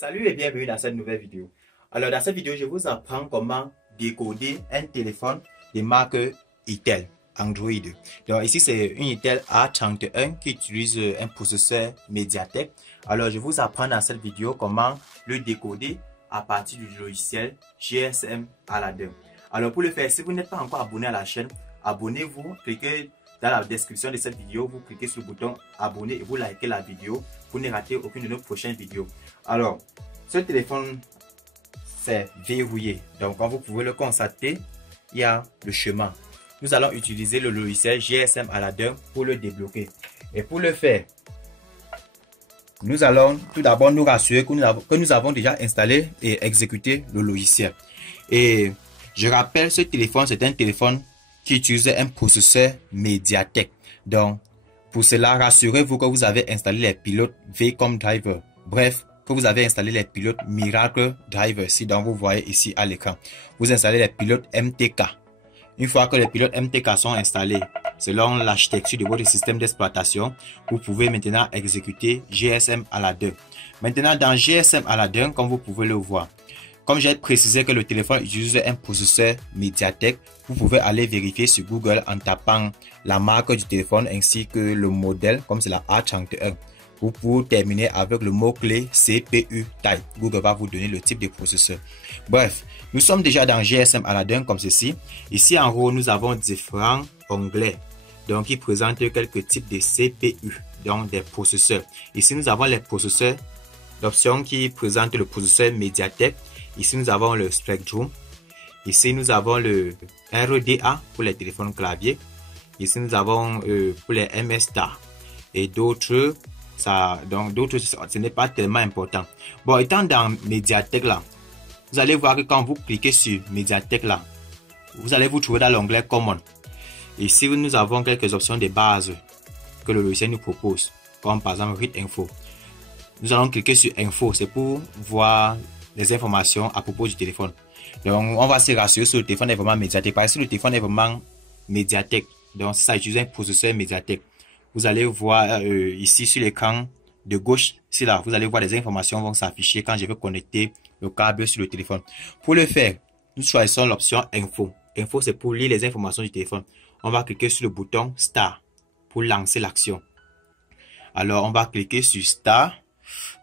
Salut et bienvenue dans cette nouvelle vidéo. Alors dans cette vidéo, je vous apprends comment décoder un téléphone de marque Itel, Android. Donc ici c'est une Itel A31 qui utilise un processeur Mediatek. Alors je vous apprends dans cette vidéo comment le décoder à partir du logiciel GSM Aladdin. Alors pour le faire, si vous n'êtes pas encore abonné à la chaîne, abonnez-vous, cliquez dans la description de cette vidéo, vous cliquez sur le bouton abonner et vous likez la vidéo pour ne rater aucune de nos prochaines vidéos. Alors, ce téléphone, c'est verrouillé. Donc, comme vous pouvez le constater, il y a le chemin. Nous allons utiliser le logiciel GSM Aladdin pour le débloquer. Et pour le faire, nous allons tout d'abord nous rassurer que nous avons déjà installé et exécuté le logiciel. Et je rappelle, ce téléphone, c'est un téléphone qui utilise un processeur Mediatek. Donc, pour cela, rassurez-vous que vous avez installé les pilotes V comme driver. Bref, que vous avez installé les pilotes Miracle Driver, si donc vous voyez ici à l'écran. Vous installez les pilotes MTK. Une fois que les pilotes MTK sont installés, selon l'architecture de votre système d'exploitation, vous pouvez maintenant exécuter GSM Aladdin. Maintenant, dans GSM Aladdin, comme vous pouvez le voir, comme j'ai précisé que le téléphone utilise un processeur Mediatek, vous pouvez aller vérifier sur Google en tapant la marque du téléphone ainsi que le modèle, comme c'est la A31. Vous pouvez terminer avec le mot-clé CPU Type. Google va vous donner le type de processeur. Bref, nous sommes déjà dans GSM Aladdin comme ceci. Ici en haut, nous avons différents onglets. Donc, qui présentent quelques types de CPU, donc des processeurs. Ici, nous avons les processeurs, l'option qui présente le processeur Mediatek. Ici, nous avons le Spectrum. Ici, nous avons le RDA pour les téléphones clavier. Ici, nous avons pour les MS-Star et d'autres. D'autres, ce n'est pas tellement important. Bon, étant dans Mediatek là, vous allez voir que quand vous cliquez sur Mediatek là, vous allez vous trouver dans l'onglet Common. Ici, nous avons quelques options de base que le logiciel nous propose, comme par exemple Read Info. Nous allons cliquer sur Info, c'est pour voir les informations à propos du téléphone. Donc, on va se rassurer sur le téléphone est vraiment Mediatek. Parce que le téléphone est vraiment Mediatek, donc ça utilise un processeur Mediatek. Vous allez voir ici sur l'écran de gauche, c'est là, vous allez voir les informations vont s'afficher quand je vais connecter le câble sur le téléphone. Pour le faire, nous choisissons l'option Info. Info, c'est pour lire les informations du téléphone. On va cliquer sur le bouton Start pour lancer l'action. Alors, on va cliquer sur Start.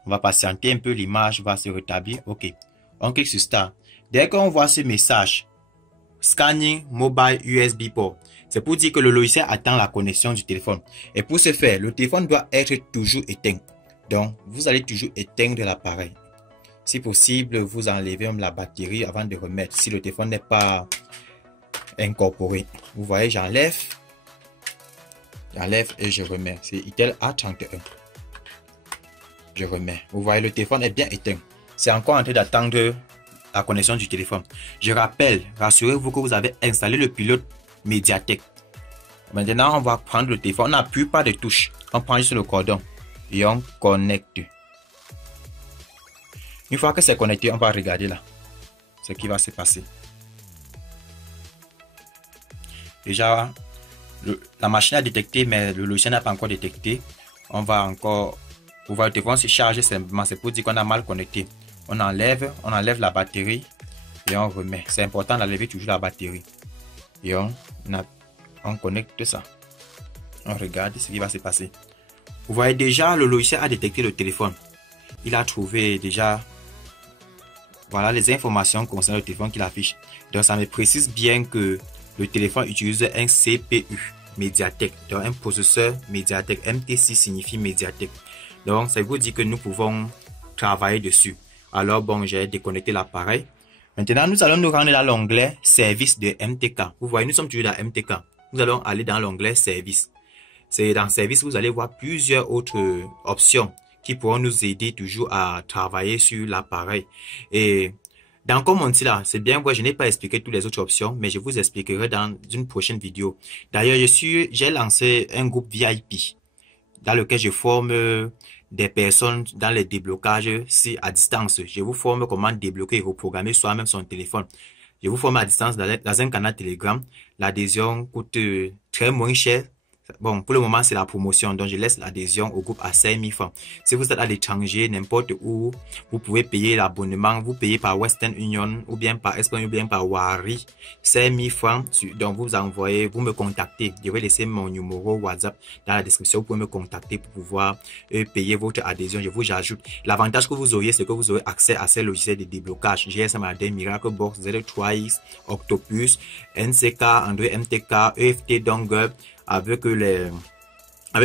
On va patienter un peu, l'image va se rétablir. OK. On clique sur Start. Dès qu'on voit ce message, Scanning Mobile USB Port, c'est pour dire que le logiciel attend la connexion du téléphone. Et pour ce faire, le téléphone doit être toujours éteint. Donc, vous allez toujours éteindre l'appareil. Si possible, vous enlevez la batterie avant de remettre, si le téléphone n'est pas incorporé. Vous voyez, j'enlève et je remets. C'est Itel A31. Je remets. Vous voyez, le téléphone est bien éteint. C'est encore en train d'attendre la connexion du téléphone. Je rappelle, rassurez-vous que vous avez installé le pilote Mediatek. Maintenant, on va prendre le téléphone. On n'appuie pas de touche. On prend juste le cordon et on connecte. Une fois que c'est connecté, on va regarder là ce qui va se passer. Déjà, la machine a détecté, mais le logiciel n'a pas encore détecté. On va encore pouvoir le téléphone se charger simplement. C'est pour dire qu'on a mal connecté. On enlève la batterie et on remet. C'est important d'enlever toujours la batterie. Et on connecte ça. On regarde ce qui va se passer. Vous voyez déjà, le logiciel a détecté le téléphone. Il a trouvé déjà, voilà les informations concernant le téléphone qu'il affiche. Donc ça me précise bien que le téléphone utilise un CPU Mediatek, donc un processeur Mediatek. MT6 signifie Mediatek. Donc ça vous dit que nous pouvons travailler dessus. Alors bon, j'ai déconnecté l'appareil. Maintenant, nous allons nous rendre dans l'onglet Service de MTK. Vous voyez, nous sommes toujours dans MTK. Nous allons aller dans l'onglet Service. C'est dans Service, vous allez voir plusieurs autres options qui pourront nous aider toujours à travailler sur l'appareil. Et dans Common là, c'est bien vrai, je n'ai pas expliqué toutes les autres options, mais je vous expliquerai dans une prochaine vidéo. D'ailleurs, j'ai lancé un groupe VIP dans lequel je forme des personnes dans les déblocages à distance. Je vous forme comment débloquer et reprogrammer soi-même son téléphone. Je vous forme à distance dans un canal Telegram. L'adhésion coûte très moins cher. Bon, pour le moment, c'est la promotion. Donc, je laisse l'adhésion au groupe à 5000 francs. Si vous êtes à l'étranger, n'importe où, vous pouvez payer l'abonnement. Vous payez par Western Union ou bien par Espagne ou bien par Wari. 5000 francs. Donc, vous envoyez, vous me contactez. Je vais laisser mon numéro WhatsApp dans la description. Vous pouvez me contacter pour pouvoir payer votre adhésion. Je vous ajoute. L'avantage que vous auriez, c'est que vous aurez accès à ces logiciels de déblocage. GSM AD, Miracle Box, Z3X, Octopus, NCK, Android MTK, EFT Dongle, avec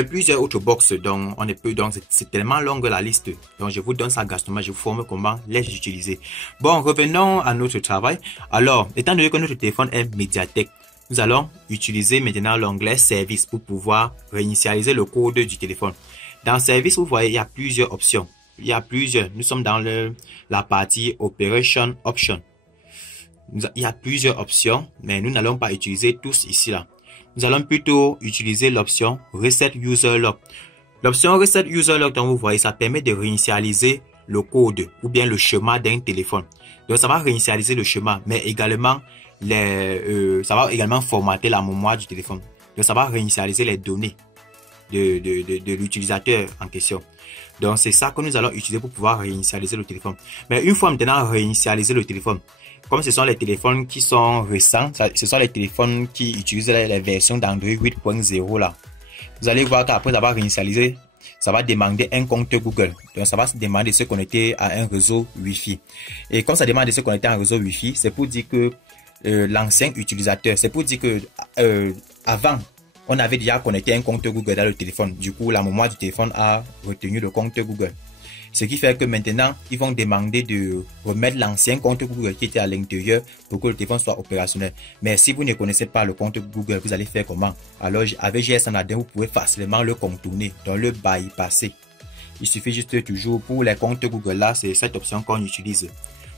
plusieurs autres box, donc on ne peut, donc c'est tellement longue la liste, donc je vous donne ça gratuitement, je vous forme comment les utiliser. Bon, revenons à notre travail. Alors, étant donné que notre téléphone est Mediatek, nous allons utiliser maintenant l'onglet service pour pouvoir réinitialiser le code du téléphone. Dans service, vous voyez, il y a plusieurs options. Nous sommes dans la partie Operation Option. Il y a plusieurs options, mais nous n'allons pas utiliser tous ici là. Nous allons plutôt utiliser l'option Reset User Lock. L'option Reset User Lock, donc vous voyez, ça permet de réinitialiser le code ou bien le schéma d'un téléphone. Donc ça va réinitialiser le schéma, mais également ça va également formater la mémoire du téléphone. Donc ça va réinitialiser les données de l'utilisateur en question. Donc c'est ça que nous allons utiliser pour pouvoir réinitialiser le téléphone. Mais une fois maintenant réinitialisé le téléphone, comme ce sont les téléphones qui sont récents, ce sont les téléphones qui utilisent les versions d'Android 8.0 là. Vous allez voir qu'après avoir réinitialisé, ça va demander un compte Google. Donc ça va se demander de se connecter à un réseau Wi-Fi. Et comme ça demande de se connecter à un réseau Wi-Fi, c'est pour dire que l'ancien utilisateur, c'est pour dire que avant, on avait déjà connecté un compte Google dans le téléphone. Du coup, la mémoire du téléphone a retenu le compte Google. Ce qui fait que maintenant, ils vont demander de remettre l'ancien compte Google qui était à l'intérieur pour que le téléphone soit opérationnel. Mais si vous ne connaissez pas le compte Google, vous allez faire comment? Alors, avec GSM AD, vous pouvez facilement le contourner, donc le bypasser. Il suffit juste toujours pour les comptes Google là, c'est cette option qu'on utilise.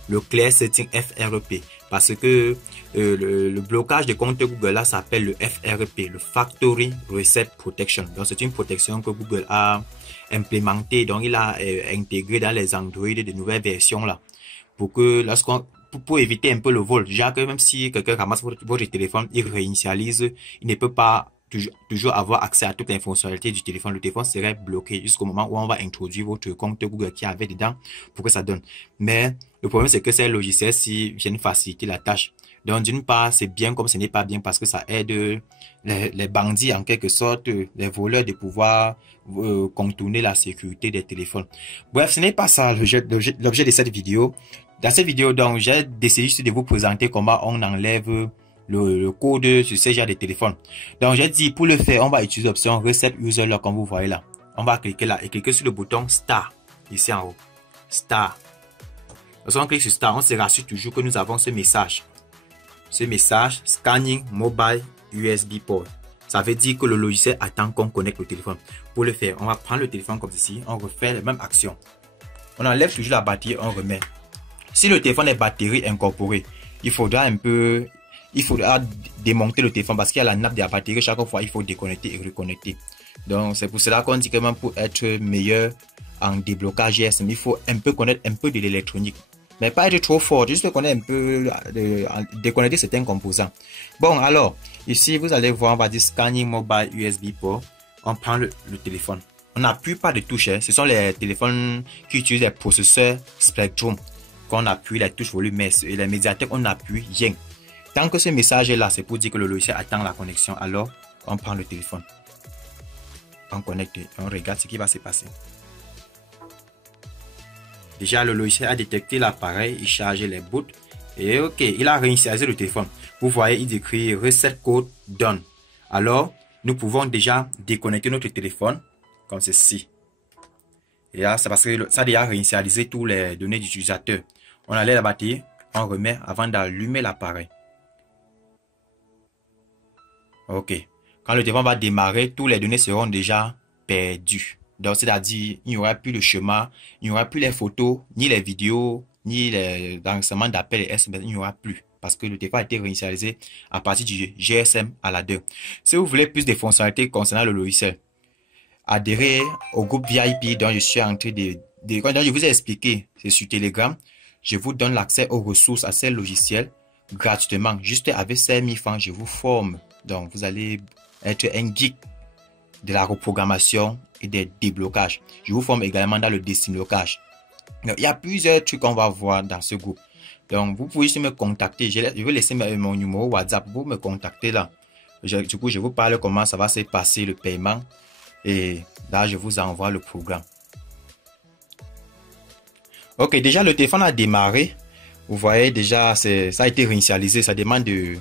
Le Clear Setting FRP, parce que le blocage des comptes Google là s'appelle le FRP, le Factory Reset Protection. Donc c'est une protection que Google a implémentée, donc il a intégré dans les Android de nouvelles versions là, pour que pour éviter un peu le vol. Déjà que même si quelqu'un ramasse votre téléphone, il réinitialise, il ne peut pas toujours avoir accès à toutes les fonctionnalités du téléphone. Le téléphone serait bloqué jusqu'au moment où on va introduire votre compte Google qui avait dedans pour que ça donne. Mais le problème, c'est que ces logiciels-ci viennent faciliter la tâche. Donc, d'une part, c'est bien comme ce n'est pas bien parce que ça aide les bandits, en quelque sorte, les voleurs de pouvoir contourner la sécurité des téléphones. Bref, ce n'est pas ça l'objet de cette vidéo. Dans cette vidéo, donc, j'ai décidé juste de vous présenter comment on enlève le code sur ces genres de téléphone. Donc j'ai dit pour le faire, on va utiliser l'option Reset User Lock comme vous voyez là. On va cliquer là et cliquer sur le bouton Star ici en haut. Star. Lorsqu'on clique sur Star, on se rassure toujours que nous avons ce message. Ce message Scanning Mobile USB Port. Ça veut dire que le logiciel attend qu'on connecte le téléphone. Pour le faire, on va prendre le téléphone comme ceci, on refait la même action. On enlève toujours la batterie, on remet. Si le téléphone est batterie incorporée, il faudra démonter le téléphone parce qu'il y a la nappe de la batterie. Chaque fois, il faut déconnecter et reconnecter. Donc, c'est pour cela qu'on dit que même pour être meilleur en déblocage GSM, il faut un peu connaître un peu de l'électronique. Mais pas être trop fort, juste connaître un peu, déconnecter certains composants. Bon, alors, ici, vous allez voir, on va dire Scanning Mobile USB Port. On prend le téléphone. On n'appuie pas de touche. Ce sont les téléphones qui utilisent les processeurs Spectrum. Qu'on appuie les touches volume, mais les médiathèques, on n'appuie rien. Tant que ce message est là, c'est pour dire que le logiciel attend la connexion. Alors, on prend le téléphone. On connecte et on regarde ce qui va se passer. Déjà, le logiciel a détecté l'appareil, il charge les bouts. Et ok, il a réinitialisé le téléphone. Vous voyez, il décrit Reset Code Done. Alors, nous pouvons déjà déconnecter notre téléphone comme ceci. Et là, c'est parce que ça a déjà réinitialisé toutes les données d'utilisateur. On enlève la batterie, on remet avant d'allumer l'appareil. Ok. Quand le téléphone va démarrer, toutes les données seront déjà perdues. Donc, c'est-à-dire, il n'y aura plus le schéma, il n'y aura plus les photos, ni les vidéos, ni les enregistrements d'appels et SMS, il n'y aura plus. Parce que le téléphone a été réinitialisé à partir du GSM à la 2. Si vous voulez plus de fonctionnalités concernant le logiciel, adhérez au groupe VIP dont je suis en train quand je vous ai expliqué, c'est sur Telegram. Je vous donne l'accès aux ressources à ces logiciels gratuitement. Juste avec 5000 francs, je vous forme. Donc, vous allez être un geek de la reprogrammation et des déblocages. Je vous forme également dans le destinlocage. Donc, il y a plusieurs trucs qu'on va voir dans ce groupe. Donc, vous pouvez juste me contacter. Je vais laisser mon numéro WhatsApp. Vous me contactez là. Du coup, je vous parle comment ça va se passer le paiement. Et là, je vous envoie le programme. Ok, déjà, le téléphone a démarré. Vous voyez déjà, ça a été réinitialisé. Ça demande de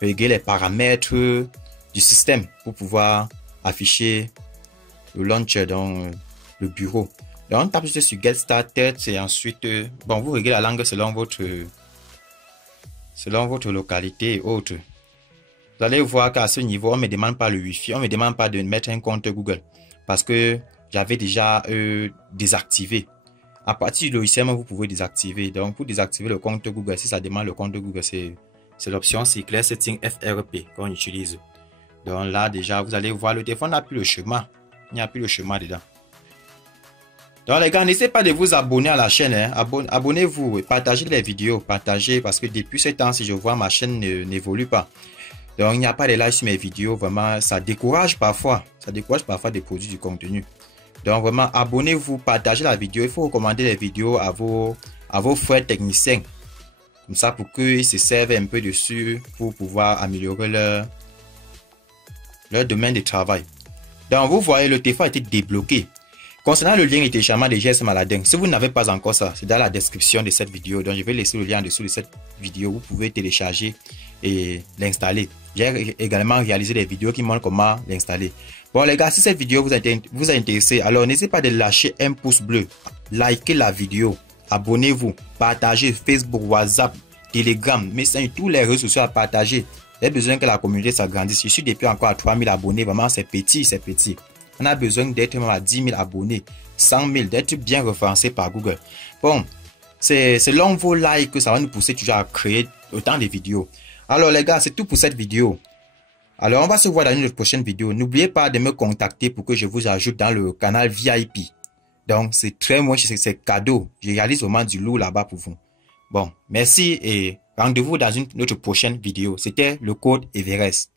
régler les paramètres du système pour pouvoir afficher le launcher dans le bureau. Donc, on tape juste sur Get Started et ensuite, bon, vous réglez la langue selon votre localité et autres. Vous allez voir qu'à ce niveau, on ne me demande pas le Wi-Fi, on ne me demande pas de mettre un compte Google parce que j'avais déjà désactivé. À partir du logiciel, vous pouvez désactiver. Donc, pour désactiver le compte Google, si ça demande le compte Google, c'est l'option Clear Setting FRP qu'on utilise. Donc là, déjà, vous allez voir, le téléphone n'a plus le chemin. Il n'y a plus le chemin dedans. Donc les gars, n'hésitez pas de vous abonner à la chaîne. Hein. Abonnez-vous et partagez les vidéos. Partagez parce que depuis ce temps, si je vois ma chaîne n'évolue pas. Donc il n'y a pas de like sur mes vidéos. Vraiment, ça décourage parfois. Ça décourage parfois de produire du contenu. Donc vraiment, abonnez-vous, partagez la vidéo. Il faut recommander les vidéos à vos frères techniciens. Comme ça, pour qu'ils se servent un peu dessus pour pouvoir améliorer leur domaine de travail. Donc vous voyez, le téléphone a été débloqué. Concernant le lien de téléchargement de GSM Aladdin, si vous n'avez pas encore ça, c'est dans la description de cette vidéo. Donc je vais laisser le lien en dessous de cette vidéo. Vous pouvez télécharger et l'installer. J'ai également réalisé des vidéos qui montrent comment l'installer. Bon les gars, si cette vidéo vous a intéressé, alors n'hésitez pas de lâcher un pouce bleu, likez la vidéo, abonnez-vous, partagez Facebook, WhatsApp, Telegram, Messenger, tous les réseaux sociaux à partager. J'ai besoin que la communauté s'agrandisse. Je suis depuis encore à 3000 abonnés. Vraiment, c'est petit, c'est petit. On a besoin d'être à 10 000 abonnés, 100 000, d'être bien référencé par Google. Bon, c'est selon vos likes que ça va nous pousser toujours à créer autant de vidéos. Alors les gars, c'est tout pour cette vidéo. Alors on va se voir dans une prochaine vidéo. N'oubliez pas de me contacter pour que je vous ajoute dans le canal VIP. Donc c'est très moins, c'est cadeau. Je réalise vraiment du lourd là-bas pour vous. Bon, merci et rendez-vous dans une autre prochaine vidéo. C'était le code Everest.